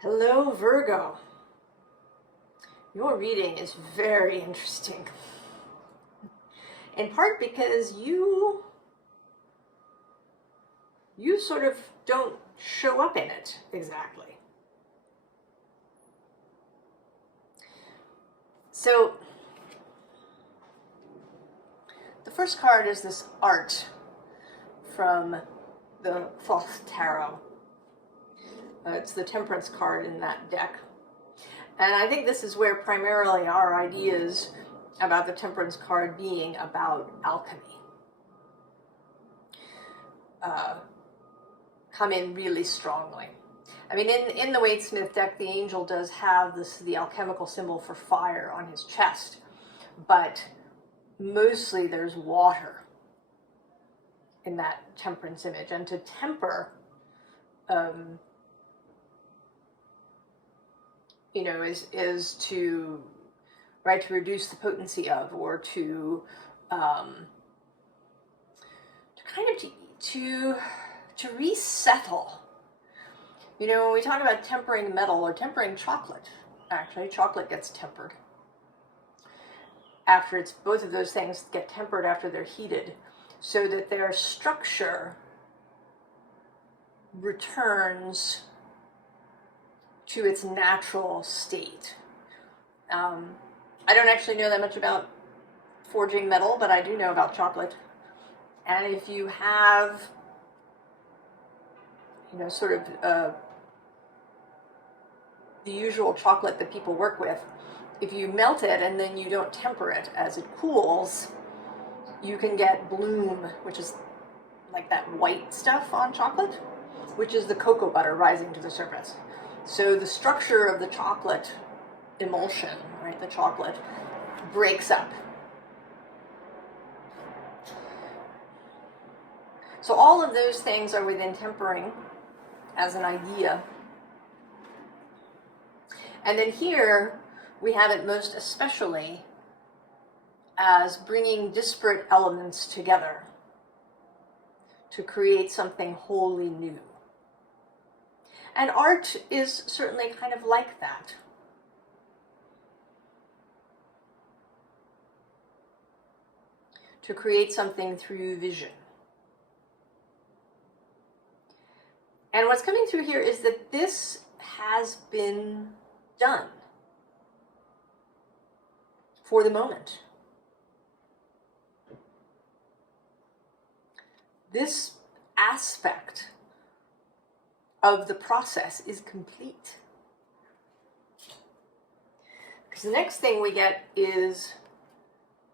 Hello, Virgo. Your reading is very interesting. In part because you sort of don't show up in it exactly. So, the first card is this art from the Thoth Tarot. It's the Temperance card in that deck. And I think this is where primarily our ideas about the Temperance card being about alchemy come in really strongly. I mean, in the Waite-Smith deck, the angel does have the alchemical symbol for fire on his chest, but mostly there's water in that temperance image. And to temper, is to, right, to reduce the potency of, or to resettle. You know, when we talk about tempering metal or tempering chocolate, actually, chocolate gets tempered after both of those things get tempered after they're heated, so that their structure returns to its natural state. I don't actually know that much about forging metal, but I do know about chocolate. And if you have, the usual chocolate that people work with, if you melt it and then you don't temper it as it cools, you can get bloom, which is like that white stuff on chocolate, which is the cocoa butter rising to the surface. So the structure of the chocolate emulsion, right, the chocolate, breaks up. So all of those things are within tempering as an idea. And then here we have it most especially as bringing disparate elements together to create something wholly new. And art is certainly kind of like that. To create something through vision. And what's coming through here is that this has been done for the moment. This aspect of the process is complete. Because the next thing we get is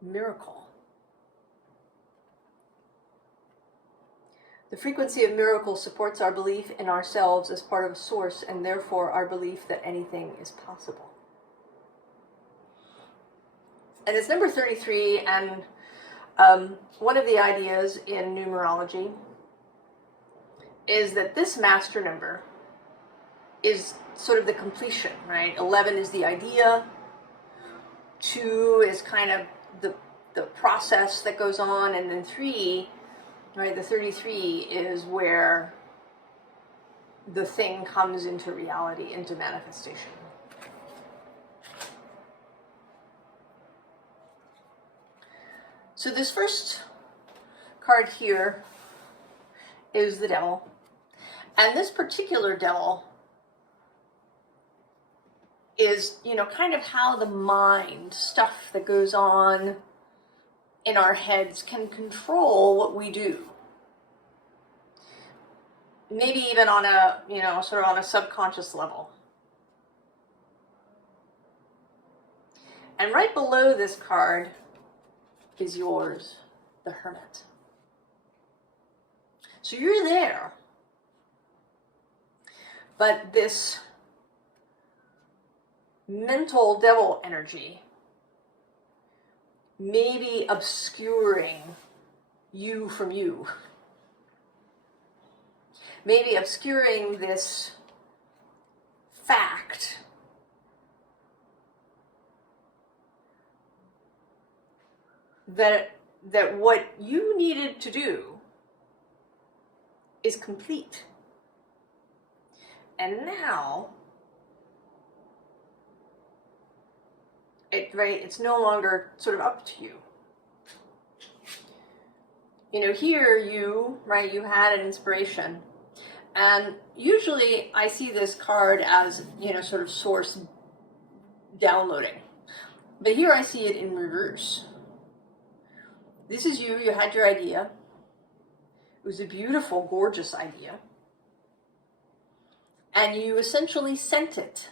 miracle. The frequency of miracle supports our belief in ourselves as part of a source, and therefore our belief that anything is possible. And it's number 33, and one of the ideas in numerology is that this master number is sort of the completion, right? 11 is the idea, 2 is kind of the process that goes on, and then 3, right, the 33 is where the thing comes into reality, into manifestation. So this first card here is the devil. And this particular devil is, kind of how the mind, stuff that goes on in our heads, can control what we do. Maybe even on a, sort of on a subconscious level. And right below this card is yours, the Hermit. So you're there. But this mental devil energy may be obscuring you from you. Maybe obscuring this fact that what you needed to do is complete. And now right? It's no longer sort of up to you. You know, here you, right, you had an inspiration. And usually I see this card as, you know, sort of source downloading. But here I see it in reverse. This is you had your idea. It was a beautiful, gorgeous idea. And you essentially sent it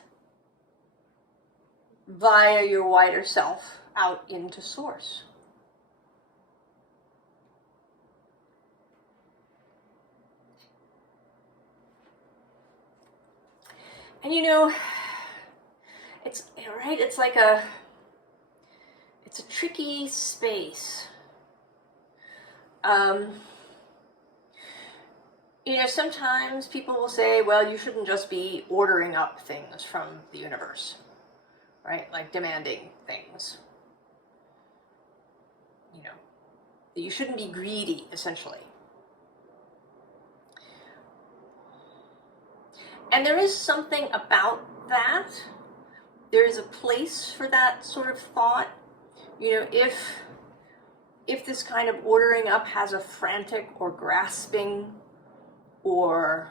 via your wider self out into source. And you know, it's right, it's like it's a tricky space. You know, sometimes people will say, well, you shouldn't just be ordering up things from the universe, right? Like demanding things. You know, you shouldn't be greedy, essentially. And there is something about that. There is a place for that sort of thought. You know, if this kind of ordering up has a frantic or grasping or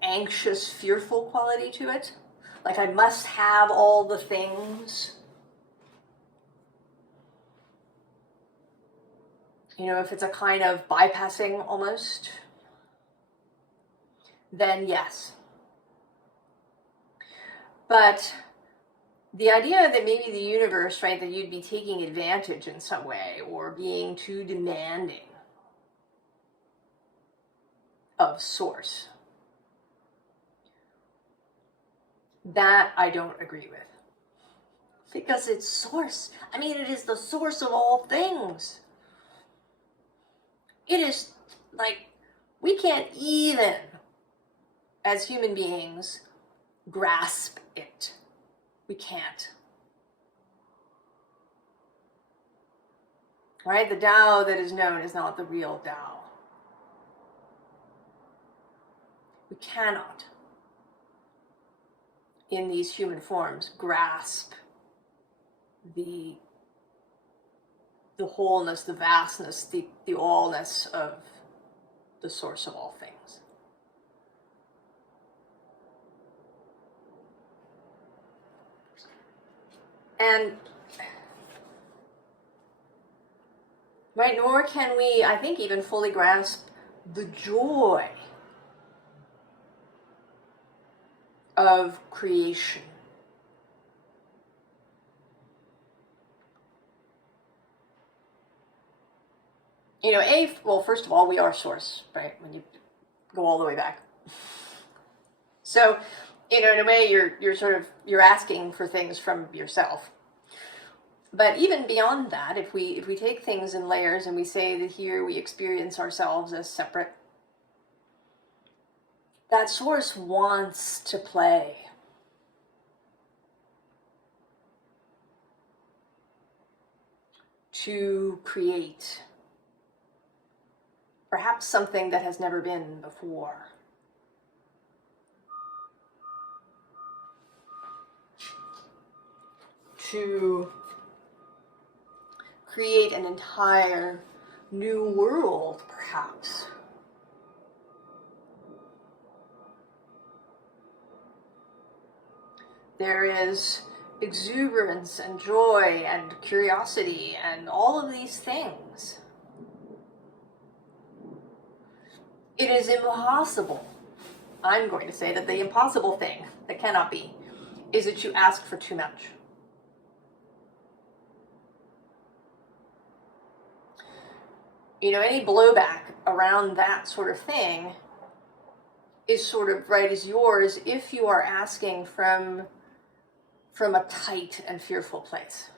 anxious, fearful quality to it, like I must have all the things. You know, if it's a kind of bypassing almost, then yes. But the idea that maybe the universe, right, that you'd be taking advantage in some way or being too demanding of source, that I don't agree with. Because it's source. I mean, it is the source of all things. It is like, we can't even, as human beings, grasp it. We can't. Right? The Tao that is known is not the real Tao. We cannot, in these human forms, grasp the wholeness, the vastness, the allness of the source of all things. And, right, nor can we, I think, even fully grasp the joy of creation. You know, well, first of all, we are source, right? When you go all the way back. So, you know, in a way, you're asking for things from yourself. But even beyond that, if we take things in layers and we say that here we experience ourselves as separate, that source wants to play. To create. Perhaps something that has never been before. To create an entire new world, perhaps. There is exuberance and joy and curiosity and all of these things. It is impossible. I'm going to say that the impossible thing that cannot be is that you ask for too much. You know, any blowback around that sort of thing is sort of right as yours if you are asking from a tight and fearful place.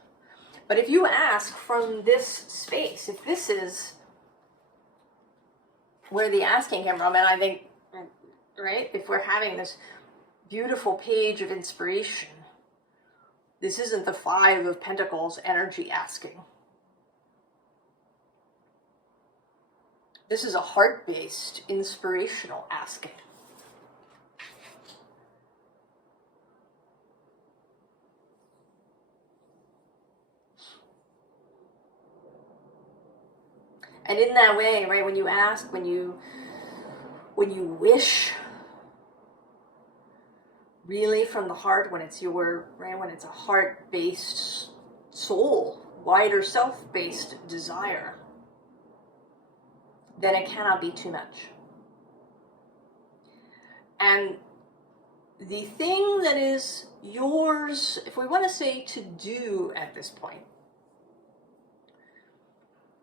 But if you ask from this space, if this is where the asking came from, and I think, right, if we're having this beautiful page of inspiration, this isn't the Five of Pentacles energy asking. This is a heart-based, inspirational asking. And in that way, right, when you ask, when you wish, really from the heart, when it's when it's a heart-based soul, wider self-based desire, then it cannot be too much. And the thing that is yours, if we want to say to do at this point,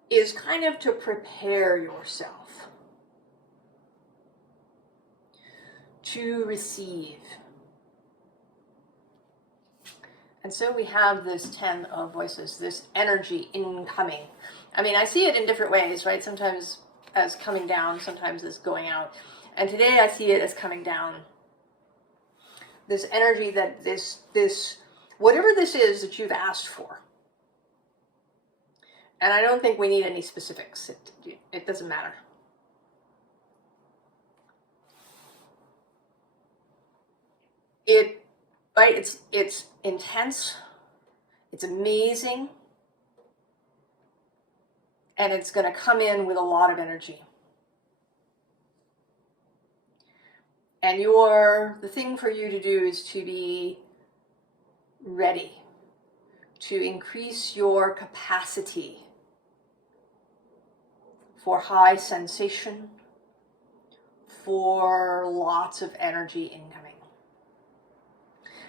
is kind of to prepare yourself to receive. And so we have this 10 of voices, this energy incoming. I mean, I see it in different ways, right? Sometimes as coming down, sometimes as going out. And today I see it as coming down. This energy that this whatever this is that you've asked for. And I don't think we need any specifics. It doesn't matter. Right? It's intense. It's amazing. And it's going to come in with a lot of energy. And the thing for you to do is to be ready to increase your capacity for high sensation, for lots of energy incoming.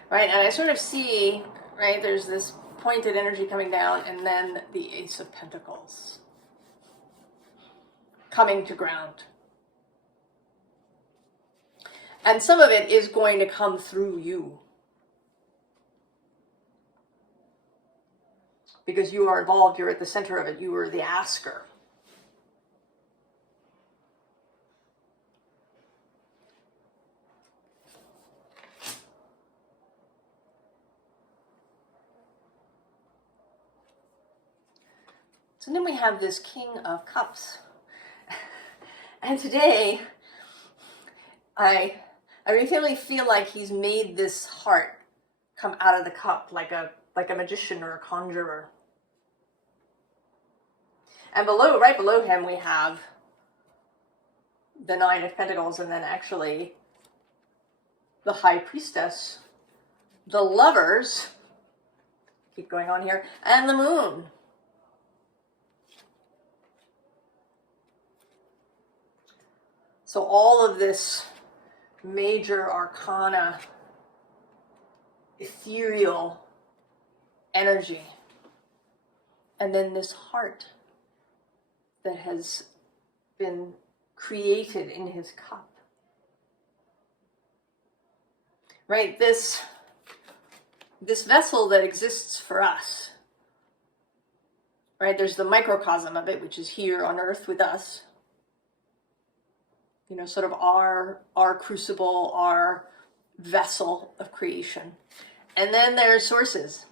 Right, and I sort of see, right, there's this pointed energy coming down, and then the Ace of Pentacles coming to ground. And some of it is going to come through you. Because you are involved, you're at the center of it, you are the asker. So then we have this King of Cups. And today, I really feel like he's made this heart come out of the cup like a magician or a conjurer. And right below him, we have the Nine of Pentacles, and then actually the High Priestess, the Lovers, keep going on here, and the Moon. So all of this major arcana, ethereal energy, and then this heart that has been created in his cup. Right, this vessel that exists for us, right, there's the microcosm of it, which is here on earth with us. You know, sort of our crucible, our vessel of creation. And then there are sources.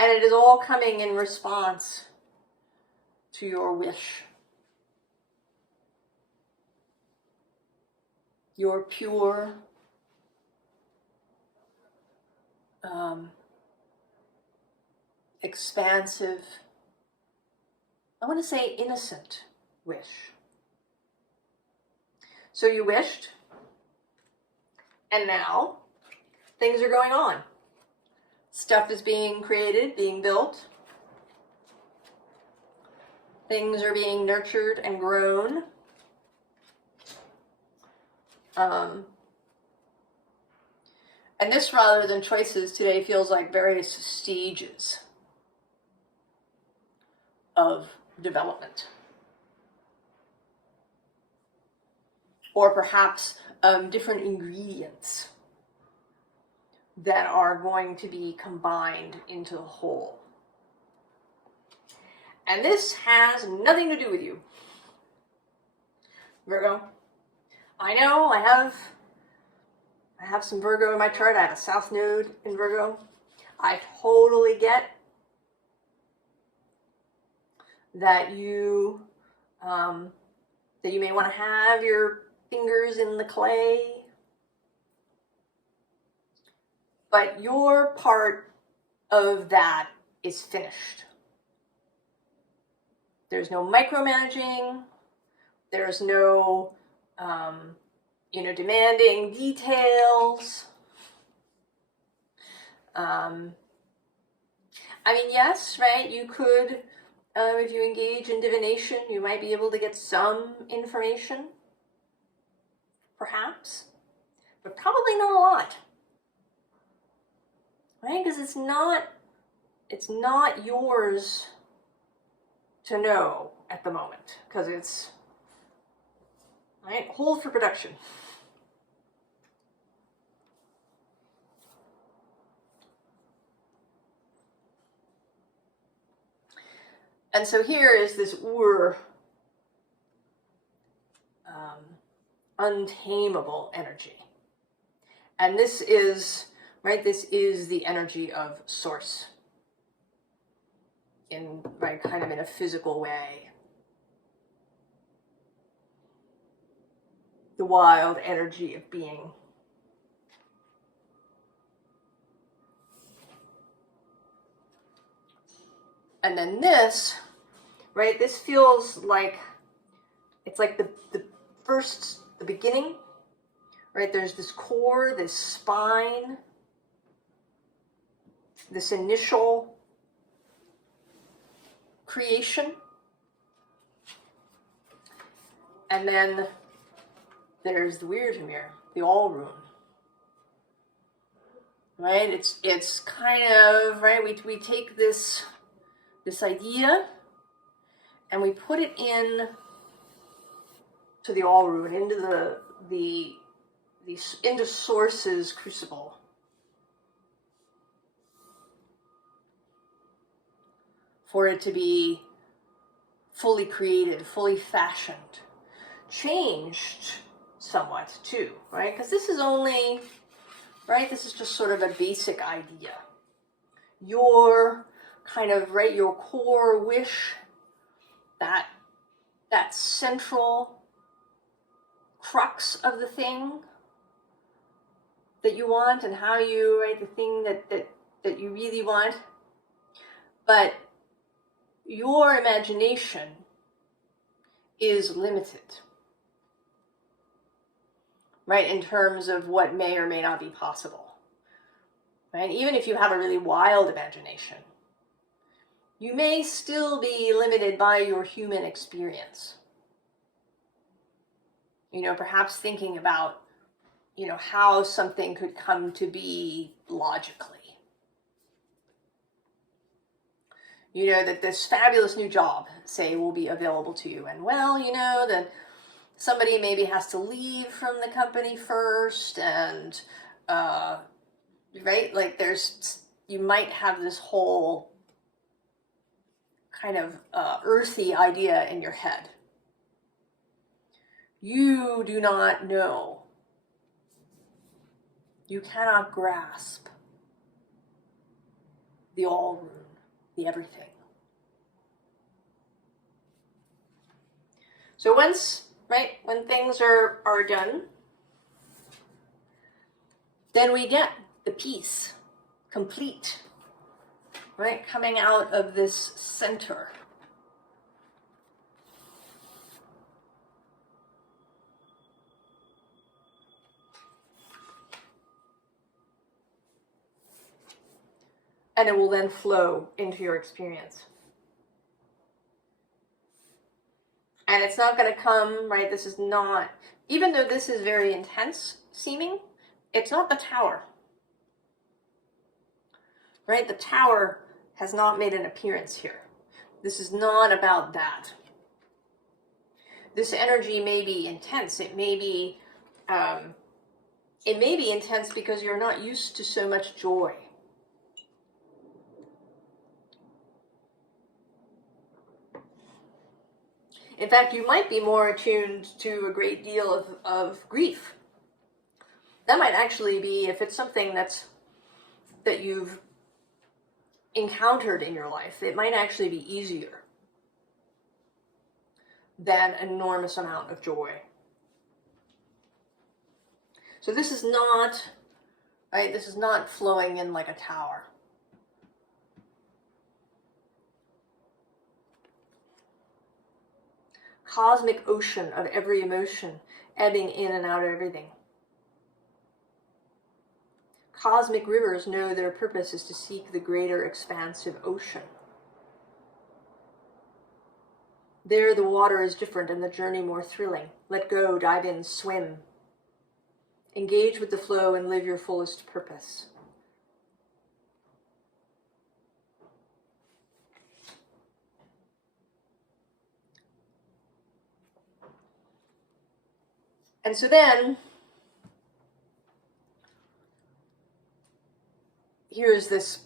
And it is all coming in response to your wish. Your pure, expansive, I want to say innocent wish. So you wished, and now things are going on. Stuff is being created, being built. Things are being nurtured and grown. And this, rather than choices, today feels like various stages of development. Or perhaps different ingredients that are going to be combined into the whole. And this has nothing to do with you, Virgo. I know I have some Virgo in my chart. I have a South Node in Virgo. I totally get that you may want to have your fingers in the clay. but your part of that is finished. There's no micromanaging. There's no, demanding details. I mean, yes, right, you could, if you engage in divination, you might be able to get some information, perhaps, but probably not a lot, right? Because it's not yours to know at the moment, because it's, right, hold for production. And so here is this untamable energy. And this is, right, this is the energy of source in, right, kind of in a physical way. The wild energy of being. And then this, right, this feels like, it's like the beginning, right? There's this core, this spine, this initial creation. And then there's the Virgo, the all rune. Right? It's kind of, right, we take this idea and we put it in to the all rune, into into Source's crucible. For it to be fully created, fully fashioned, changed somewhat too, right? Because this is only, right, this is just sort of a basic idea. Your kind of, right, your core wish, that central crux of the thing that you want and how you, right, the thing that you really want. But your imagination is limited, right, in terms of what may or may not be possible, right? Even if you have a really wild imagination, you may still be limited by your human experience. Perhaps thinking about, how something could come to be logically. That this fabulous new job, say, will be available to you. And well, that somebody maybe has to leave from the company first, and, right, like you might have this whole kind of earthy idea in your head. You do not know. You cannot grasp the all rune, the everything. So once, right, when things are done, then we get the piece complete, right, coming out of this center. And it will then flow into your experience. And it's not going to come, right, this is not, even though this is very intense seeming, it's not the tower. Right? The tower has not made an appearance here. This is not about that. This energy may be intense. It may be intense because you're not used to so much joy. In fact, you might be more attuned to a great deal of grief. That might actually be, if it's something that you've encountered in your life, it might actually be easier than an enormous amount of joy. So this is not, right? This is not flowing in like a tower. Cosmic ocean of every emotion, ebbing in and out of everything. Cosmic rivers know their purpose is to seek the greater expansive ocean. There the water is different and the journey more thrilling. Let go, dive in, swim. Engage with the flow and live your fullest purpose. And so then, here's this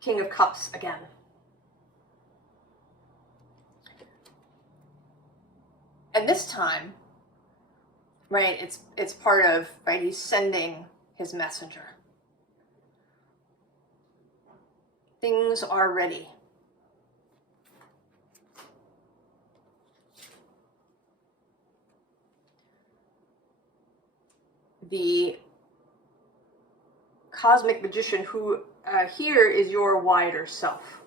King of Cups again. And this time, right, it's part of, right, he's sending his messenger. Things are ready. The cosmic magician who here is your wider self.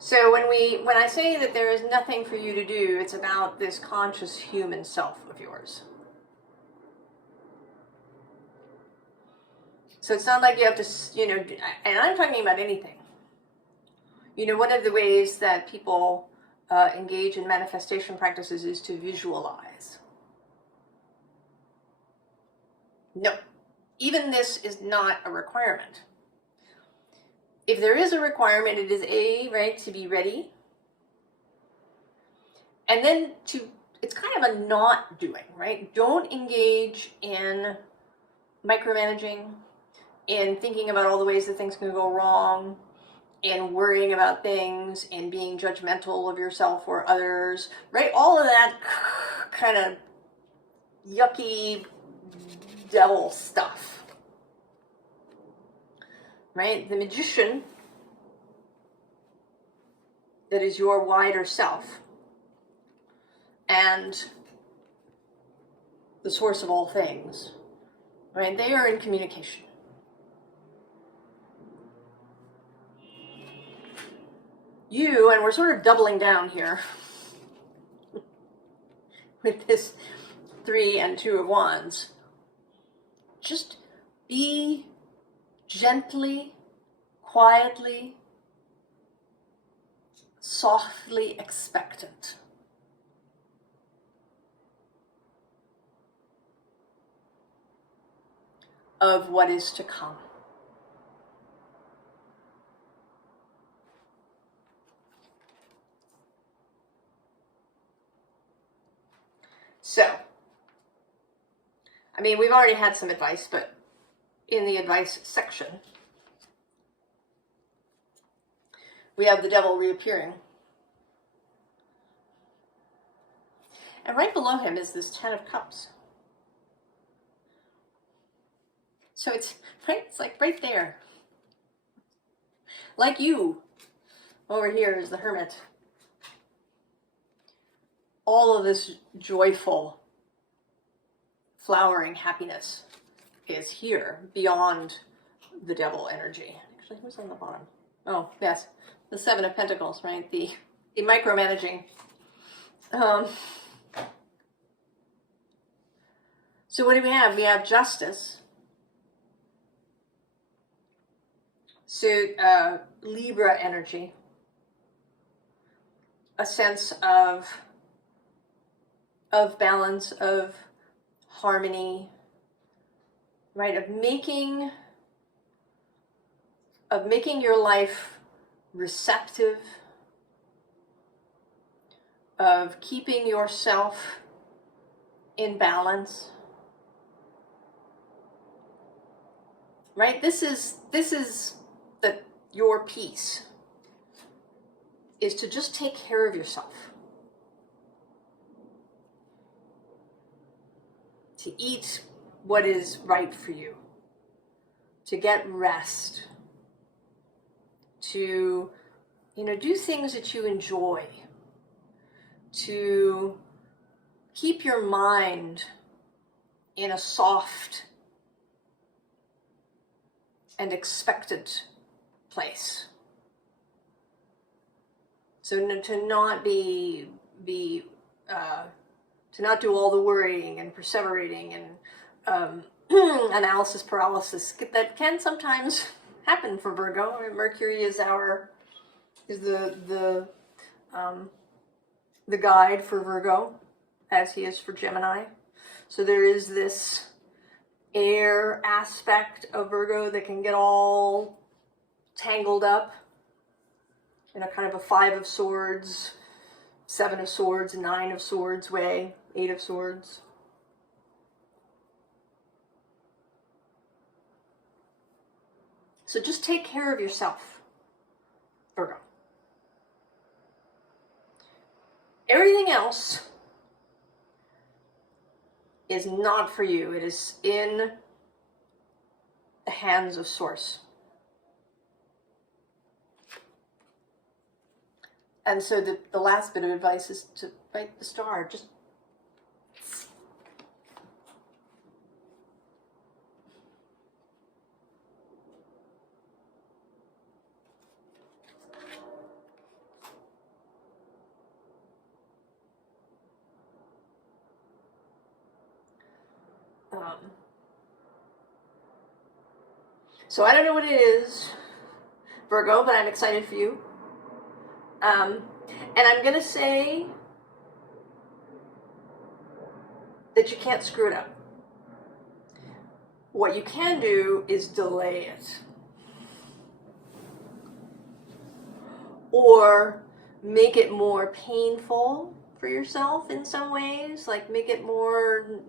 So when I say that there is nothing for you to do, it's about this conscious human self of yours. So it's not like you have to, and I'm talking about anything. One of the ways that people engage in manifestation practices is to visualize. No, even this is not a requirement. If there is a requirement, it is right, to be ready. And then it's kind of a not doing, right? Don't engage in micromanaging, in thinking about all the ways that things can go wrong, in worrying about things, in being judgmental of yourself or others, right? All of that kind of yucky devil stuff, right? The magician that is your wider self and the source of all things, right? They are in communication. You, and we're sort of doubling down here with this 3 and 2 of Wands, just be gently, quietly, softly expectant. Of what is to come. So, we've already had some advice, but in the advice section, we have the devil reappearing. And right below him is this 10 of Cups. So it's like right there. Like you, over here is the Hermit. All of this joyful, flowering happiness is here beyond the devil energy. Actually, who's on the bottom? Oh, yes, the 7 of Pentacles, right? The micromanaging. So what do we have? We have Justice. So Libra energy. A sense of balance, of harmony, right? Of making your life receptive, of keeping yourself in balance, right? This is your peace, is to just take care of yourself. To eat what is right for you, to get rest, to, do things that you enjoy, to keep your mind in a soft and expected place. So to not to not do all the worrying and perseverating and analysis paralysis that can sometimes happen for Virgo. Mercury is the guide for Virgo, as he is for Gemini. So there is this air aspect of Virgo that can get all tangled up in a kind of a 5 of Swords, 7 of Swords, 9 of Swords way, 8 of Swords. So just take care of yourself, Virgo. Everything else is not for you. It is in the hands of Source. And so the last bit of advice is to write the star. Just so I don't know what it is, Virgo, but I'm excited for you. And I'm going to say that you can't screw it up. What you can do is delay it. Or make it more painful for yourself in some ways, like make it more...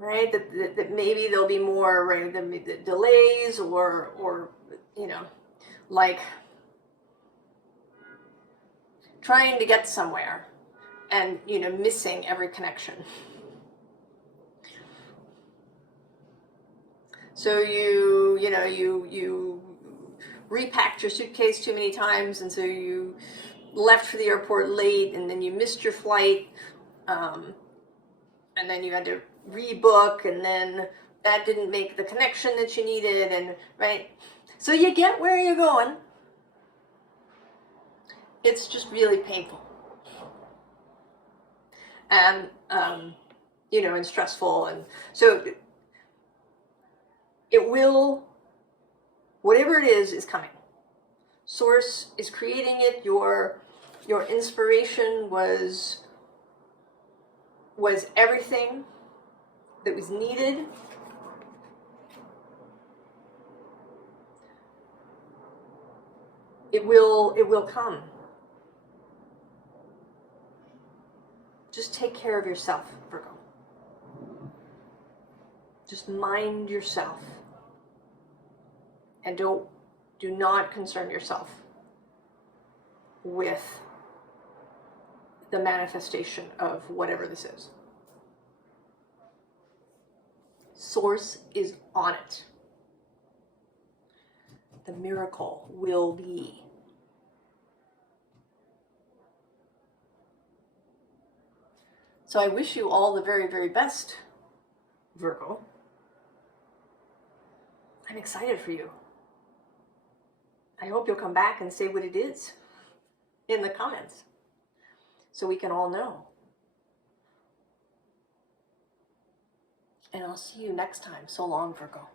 right, that maybe there'll be more, right, the delays or you know, like trying to get somewhere and, you know, missing every connection. So you repacked your suitcase too many times, and so you left for the airport late, and then you missed your flight, and then you had to rebook, and then that didn't make the connection that you needed, and right, so you get where you're going. It's just really painful and you know, and stressful, and so it will, whatever it is coming. Source is creating it. Your inspiration was everything that was needed. It will come. Just take care of yourself, Virgo. Just mind yourself. And do not concern yourself with the manifestation of whatever this is. Source is on it. The miracle will be. So I wish you all the very, very best, Virgo. I'm excited for you. I hope you'll come back and say what it is in the comments so we can all know. And I'll see you next time. So long, Virgo.